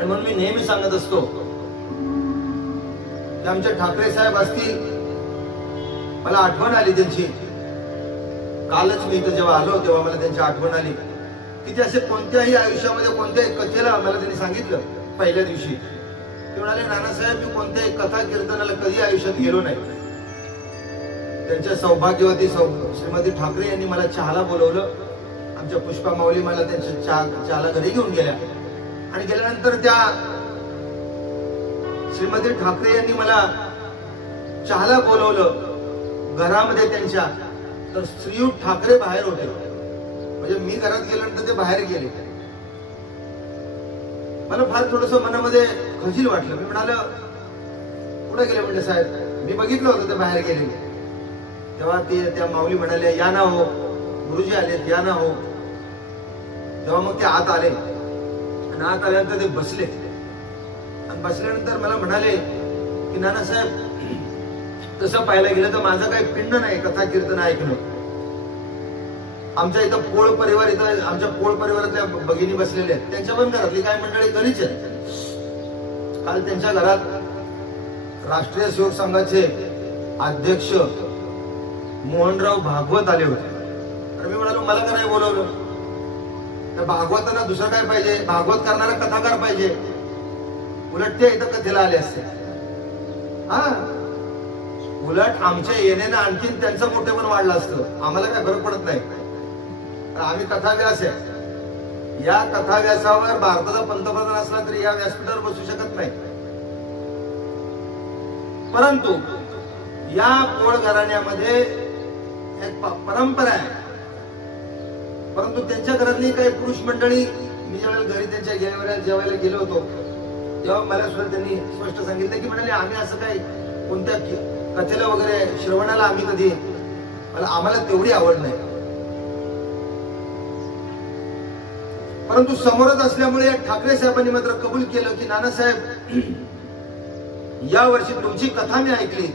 आणि म्हणून मी नेहमी सांगत असतो की आमचे ठाकरे साहेब असतील, मला आठवण आली त्यांची. कालच मी इथं जेव्हा आलो तेव्हा मला त्यांची आठवण आली की ते असे कोणत्याही आयुष्यामध्ये कोणत्याही कथेला मला त्यांनी सांगितलं पहिल्या दिवशी. ते म्हणाले, नानासाहेब मी कोणत्याही कथा कीर्तनाला कधी आयुष्यात गेलो नाही. त्यांच्या सौभाग्यवती श्रीमती ठाकरे यांनी मला चहाला बोलवलं. आमच्या पुष्पा माऊली मला त्यांच्या चहाला घरी घेऊन गेल्या आणि गेल्यानंतर त्या श्रीमती ठाकरे यांनी मला चहाला बोलवलं. घरामध्ये त्यांच्या तर श्रीयुत ठाकरे बाहेर होते. म्हणजे मी घरात गेल्यानंतर ते बाहेर गेले. मला फार थोडस मनामध्ये खजील वाटलं. मी म्हणाल कुठे गेले म्हणजे साहेब, मी बघितलं होतं ते बाहेर गेले. तेव्हा ते त्या माऊली म्हणाले, या ना हो, गुरुजी आले, या ना हो. तेव्हा मग ते आत आले आणि आत आल्यानंतर ते बसले आणि बसल्यानंतर मला म्हणाले की नानासाहेब तसं पाहायला गेलं तर माझं काही पिंड नाही कथा कीर्तन ऐकणं. आमच्या इथं पोळ परिवार, इथं आमच्या पोळ परिवारातल्या भगिनी बसलेल्या आहेत, त्यांच्या पण घरातली काही मंडळी घरीच आहेत. काल त्यांच्या घरात राष्ट्रीय सेवक संघाचे अध्यक्ष मोहनराव भागवत आले होते. तर मी म्हणालो मला का नाही बोलवलं? त्या भागवतांना दुसरं काय पाहिजे, भागवत करणारा कथाकार पाहिजे. उलट ते इथं कथेला आले असते. हा, उलट आमच्या येण्यानं आणखीन त्यांचं मोठेपण वाढलं असतं. आम्हाला काय फरक पडत नाही, आम्ही कथाव्यास आहे. या कथाव्यासावर भारताचा पंतप्रधान असला तरी या व्यासपीठावर बसू शकत नाही. परंतु या पोळ घराण्यामध्ये एक परंपरा आहे. परंतु त्यांच्या घरातली काही पुरुष मंडळी, मी ज्यावेळेला घरी त्यांच्या जेवायला गेलो होतो तेव्हा मला सुद्धा त्यांनी स्पष्ट सांगितलं की म्हणाले आम्ही असं काही कोणत्या कथेला वगैरे श्रवणाला आम्ही कधी, आम्हाला तेवढी आवड नाही. परंतु समोरच असल्यामुळे ठाकरे साहेबांनी मात्र कबूल केलं की नानासाहेब या वर्षी तुमची कथा मी ऐकली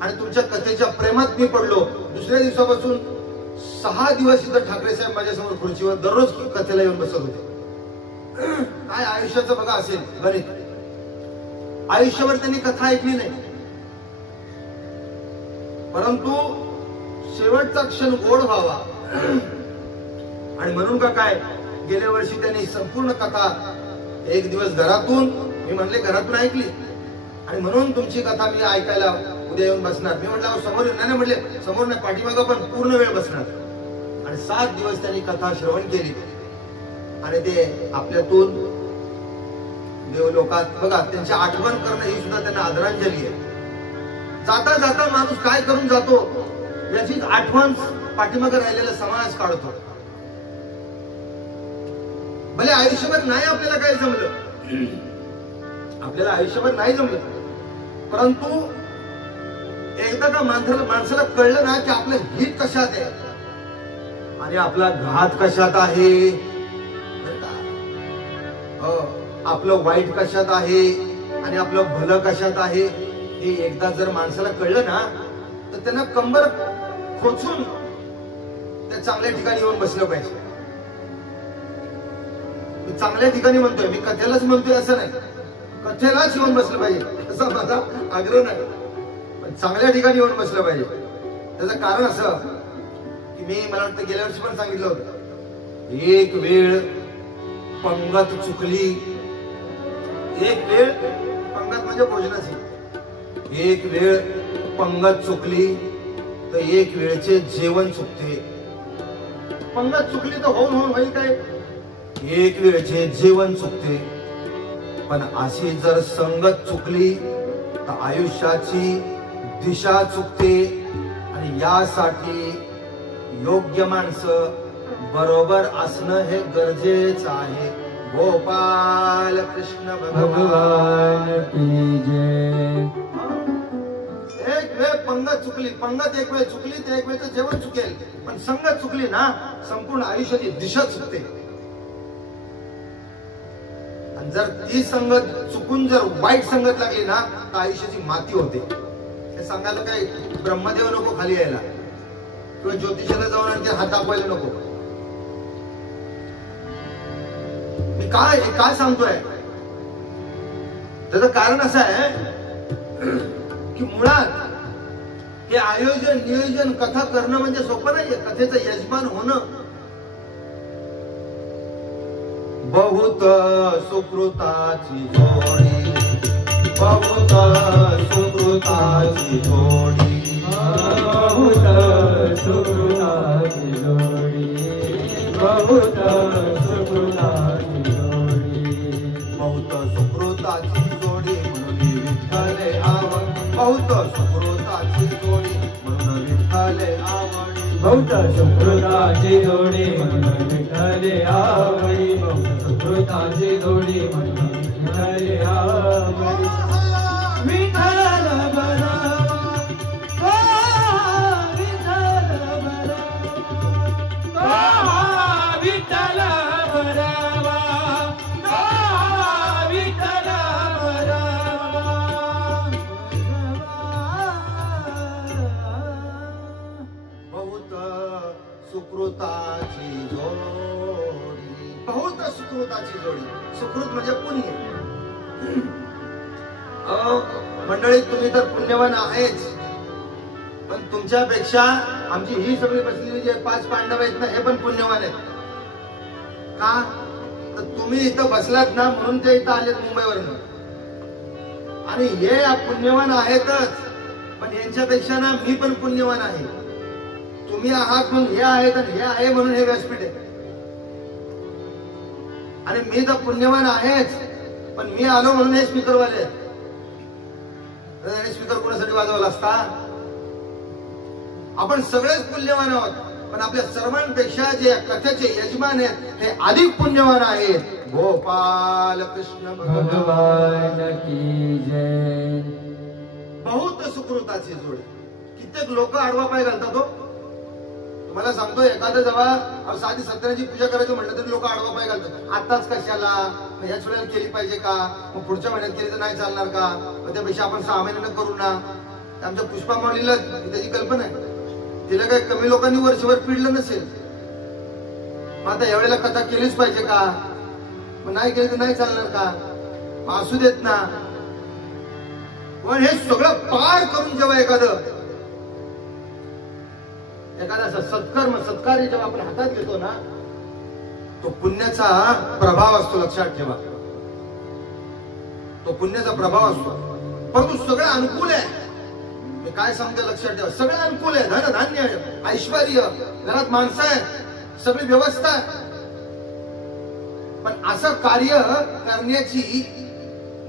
आणि तुमच्या कथेच्या प्रेमात मी पडलो. दुसऱ्या दिवसापासून 6 दिवस इथं ठाकरे साहेब माझ्यासमोर खुर्चीवर दररोज कथेला येऊन बसत होते. काय आयुष्याचं बघा असेल गणित. आयुष्यभर त्यांनी कथा ऐकली नाही, परंतु शेवटचा क्षण गोड व्हावा आणि म्हणून का काय गेल्या वर्षी त्यांनी संपूर्ण कथा एक दिवस घरातून, मी म्हणले घरातून ऐकली आणि म्हणून तुमची कथा मी ऐकायला उद्या येऊन बसणार. मी म्हटलं समोर नाही म्हणले, समोर नाही पाठीमागं पण पूर्ण वेळ बसणार. आणि 7 दिवस त्यांनी कथा श्रवण केली आणि ते आपल्यातून देवलोकात बघा त्यांची आठवण करणं ही सुद्धा त्यांना आदरांजली आहे. जाता जाता माणूस काय करून जातो याची आठवण पाठीमागे राहिलेला समाज काढतो. भले आयुष्यभर नाही आपल्याला काय जमलं, आपल्याला आयुष्यभर नाही जमलं, परंतु एकदा का माणसाला कळलं ना की आपलं हित कशात आहे आणि आपला घात कशात आहे, आपलं वाईट कशात आहे आणि आपलं भलं कशात आहे, हे एकदा जर माणसाला कळलं ना तर त्यांना कंबर खोचून त्या चांगल्या ठिकाणी येऊन बसलं पाहिजे. मी चांगल्या ठिकाणी म्हणतोय, मी कथेलाच म्हणतोय असं नाही, कथेलाच येऊन बसलं पाहिजे असा माझा आग्रह नाही, पण चांगल्या ठिकाणी येऊन बसलं पाहिजे. त्याचं कारण असं की मी मला वाटतं गेल्या वर्षी पण सांगितलं होतं, एक वेळ पंगत चुकली, एक वेळ पंगत म्हणजे भोजनाची, एक वेळ पंगत चुकली तर एक वेळचे जेवण चुकते. पंगत चुकली तर होऊन होईल काय, एक वेळचे जेवण चुकते. पण अशी जर संगत चुकली तर आयुष्याची दिशा चुकते आणि यासाठी योग्य माणसं बरोबर असणं हे गरजेचं आहे. गोपाल कृष्ण भगवान की जय. एक वेळ पंगत चुकली, पंगत एक वेळ चुकली तर एक वेळचं जेवण चुकेल, पण संगत चुकली ना संपूर्ण आयुष्याची दिशा चुकते. आणि जर ती संगत चुकून जर वाईट संगत लागली ना तर आयुष्याची माती होते. हे सांगायला काही ब्रह्मदेव नको खाली यायला किंवा ज्योतिषाला जाऊन आणखी हात दाखवायला नको. मी काय सांगतोय त्याचं कारण असं आहे की मुळात हे आयोजन नियोजन कथा करणं म्हणजे सोपं नाहीये. कथेचं यजमान होणं. बहुत सुकृताची जोडी, बहुत सुकृताची जोडी, बहुत सुकृताची जोडी, बहुत सुकृताची जोडी, बहुत सुकृताची जोडी म्हणून विठ्ठले आवड, बहुत सुकृताची जोडी म्हणून विठ्ठले आवड, बहुत सुकृताची जोडी म्हणून विठ्ठले आवडी, बहुत सुकृताची जोडी म्हणून विठ्ठले आवडी. विठ्ठल बरावा, विठ्ठल बरावा, विठ्ठल बरावा, विठ्ठल बरावा. बहुत सुकृताची जोडी, बहुत सुकृताची जोडी. सुकृत म्हणजे पुण्य. मंडळी तुम्ही तर पुण्यवान आहेच, पण तुमच्यापेक्षा आमची ही सगळी बसलेली जे 5 पांडव आहेत ना, हे पण पुण्यवान आहेत. का तर तुम्ही इथं बसलात ना, म्हणून ते इथं आलेत मुंबईवरनं. आणि हे पुण्यवान आहेतच, पण यांच्यापेक्षा ना मी पण पुण्यवान आहे. तुम्ही आहात म्हणून हे आहेत आणि हे आहे म्हणून हे व्यासपीठ आहे. आणि मी तर पुण्यवान आहेच, पण मी आलो म्हणून हे स्पीकरवाले आहेत. स्पीकर कोणासाठी वाजवला असता? आपण सगळेच पुण्यवान आहोत, पण आपल्या सर्वांपेक्षा जे कथेचे यजमान आहेत हे अधिक पुण्यवान आहेत. गोपाल कृष्ण भगवान की जय. बहुत सुकृताची जोडी. कित्येक लोक आडवा पाय घालतात. तो तुम्हाला सांगतो, एखादं जेव्हा साधी सत्याची पूजा करायचं म्हटलं तरी लोक आडवा पाय घालतात. आताच कशाला, याच वेळेला केली पाहिजे का, मग पुढच्या महिन्यात केली तर नाही चालणार का, मग त्यापेक्षा आपण 6 महिन्यानं करू ना. आमच्या पुष्पा माऊलीला त्याची कल्पना आहे. तिला काही कमी लोकांनी वर्षभर पिडलं नसेल. मग आता यावेळेला कथा केलीच पाहिजे का, मग नाही केली तर नाही चालणार का, मग असू देत ना. पण हे सगळं पार करून जेव्हा एखादा सत्कार्य जेव्हा आपण हातात घेतो ना, तो पुण्याचा प्रभाव असतो. लक्षात ठेवा, तो पुण्याचा प्रभाव असतो. परंतु सगळं अनुकूल आहे. मी काय सांगते लक्षात ठेवा, सगळं अनुकूल आहे. धन धान्य, ऐश्वर्य, घरात माणसं आहे, सगळी व्यवस्था आहे. पण असं कार्य करण्याची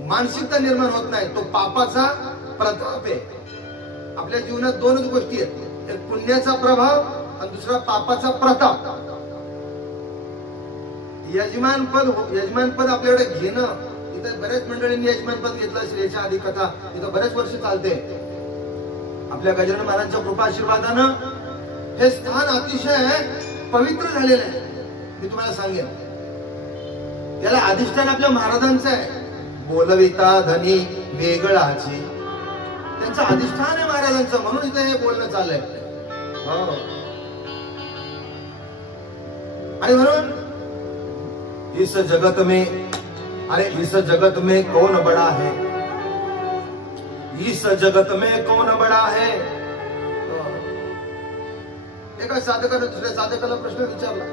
मानसिकता निर्माण होत नाही. तो पापाचा प्रताप आहे. आपल्या जीवनात 2च गोष्टी आहेत, एक पुण्याचा प्रभाव आणि दुसरा पापाचा प्रताप. यजमानपद आपल्याकडे घेणं, इथं बऱ्याच मंडळींनी यजमानपद घेतलं असेल. याच्या आधी कथा इथं बरेच वर्ष चालते. आपल्या गजानन महाराजांच्या कृपा आशीर्वादानं हे स्थान अतिशय पवित्र झालेलं आहे. मी तुम्हाला सांगेन, त्याला अधिष्ठान आपल्या महाराजांचं आहे. बोलविता धनी वेगळाची, त्यांचं अधिष्ठान आहे महाराजांचं, म्हणून इथं हे बोलणं चाललंय. आणि म्हणून इस जगत में, अरे इस जगत में कौन बड़ा है, इस जगत में कौन बड़ा है. एका साधकाने दुसऱ्या साधकाला प्रश्न विचारला,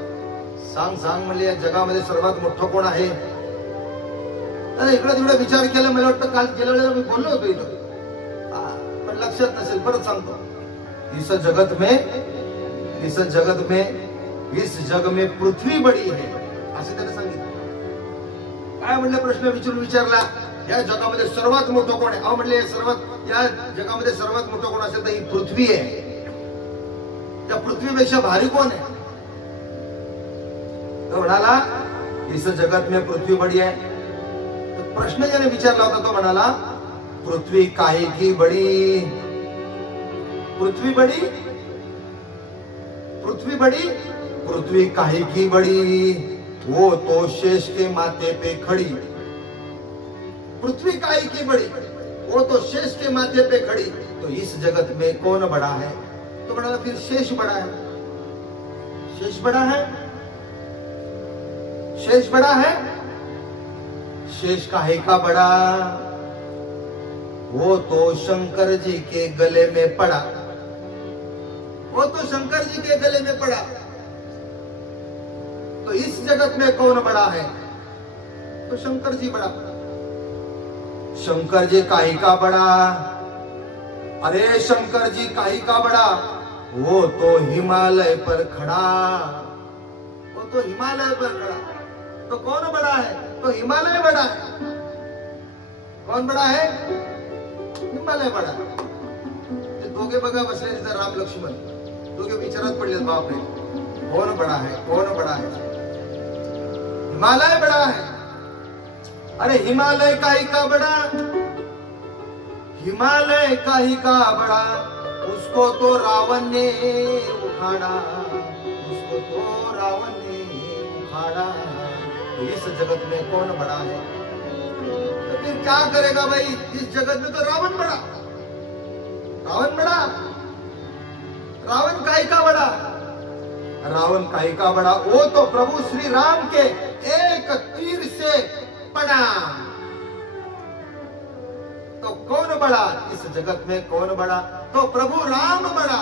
सांग म्हणले, या जगामध्ये सर्वात मोठं कोण आहे. इकडे तिकडे विचार केला. मला वाटतं काल गेल्या वेळेला मी बोललो होतो इथं, पण लक्षात नसेल, परत सांगतो. इस जगत में पृथ्वी बड़ी है, असं त्याने सांगितलं. काय म्हणलं, प्रश्न विचारला, या जगामध्ये सर्वात मोठं कोण आहे. अहो म्हणले, या जगामध्ये सर्वात मोठं कोण असेल तर ही पृथ्वी आहे. त्या पृथ्वीपेक्षा भारी कोण आहे. तो म्हणाला, इस जगत में पृथ्वी बड़ी है. प्रश्न ज्याने विचारला होता तो म्हणाला, पृथ्वी काहे की बड़ी, पृथ्वी बड़ी, पृथ्वी बड़ी, पृथ्वी काहे की बड़ी, वो तो शेष के माथे पे खड़ी. पृथ्वी काहे की बड़ी, वो तो शेष के माथे पे खड़ी, तो इस जगत में कौन बड़ा है. तो म्हणाला, फिर शेष बड़ा है. शेष बड़ा है, शेष बड़ा है. शेष काहे का बड़ा, वो तो शंकर जी के गले में पड़ा, वो तो शंकर जी के गले में पड़ा। तो इस जगत में कौन बड़ा है? तो शंकर जी बड़ा। शंकर जी काहे का बड़ा? अरे शंकर जी काहे का बड़ा? वो तो हिमालय पर खड़ा, वो तो हिमालय पर खड़ा। तो कौन बड़ा है? तो हिमालय बड़ा है। कौन बड़ा है? हिमालय बड़ा। ते दोघे बघा बसले तिथं राम लक्ष्मण, दोघे विचारात पडले बापरे, कौन बड़ा है? कौन बड़ा है? हिमालय बड़ा है। अरे हिमालय काहे का बड़ा? हिमालय काहे का बड़ा? उसको तो रावण ने उखाड़ा, उसको तो रावण ने उखाड़ा। तो इस जगत में कौन बड़ा है? तो फिर क्या करेगा भाई? इस जगत में तो रावण बड़ा। रावण बड़ा? रावण काहे का बड़ा? रावण काहे का बड़ा? वो तो प्रभु श्री राम के एक तीर से पड़ा। तो कौन बड़ा? इस जगत में कौन बड़ा? तो प्रभु राम बड़ा।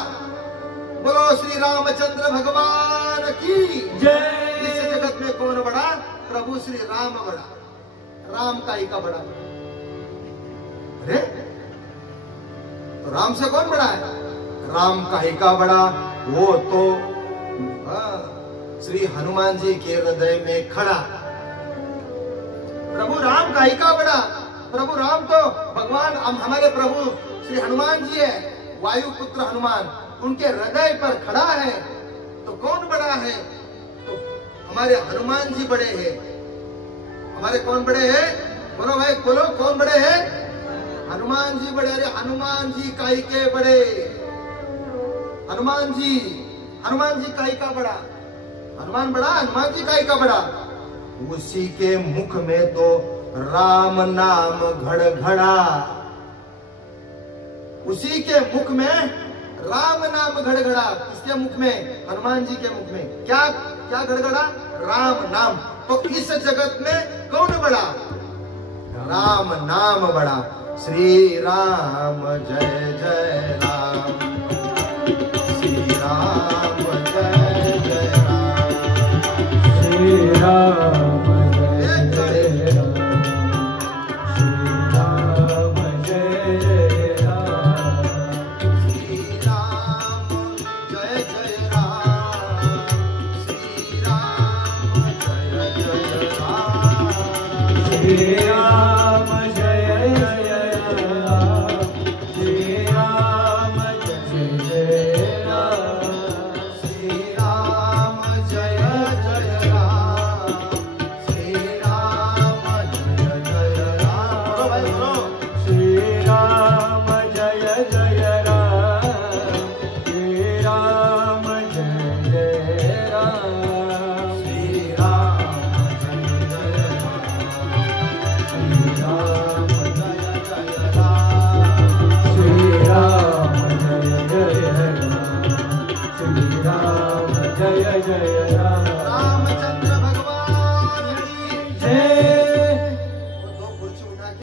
बोलो श्री रामचंद्र भगवान की जय। इस जगत में कौन बड़ा? प्रभु श्री राम बड़ा। राम काहे का बड़ा? अरे तो राम से कौन बड़ा है? राम काहे का बड़ा? वो तो श्री हनुमान जी के हृदय में खड़ा। प्रभु राम काहे का बड़ा? प्रभु राम तो भगवान हमारे प्रभु श्री हनुमान जी है, वायुपुत्र हनुमान, उनके हृदय पर खड़ा है। तो कौन बड़ा है? तो हमारे हनुमान जी बड़े हैं। हमारे कौन बड़े हैं? बोलो भाई बोलो, कौन बड़े हैं? हनुमान जी बड़े। अरे हनुमान जी काहे के बड़े? हनुमान जी काहे का बड़ा? हनुमान बड़ा? हनुमान जी काहे का बड़ा? उसी के मुख में तो राम नाम घड़ा। उसी के मुख में राम नाम घड़ा। किसके मुख में? हनुमान जी के मुख में। क्या क्या घड़ा? राम नाम। तो इस जगत में कौन बड़ा? राम नाम बड़ा। श्री राम जय जय राम, श्री राम जय जय राम, श्री राम जय जय राम, श्री राम जय जय राम, श्री राम जय जय राम, श्री राम जय जय राम, श्री राम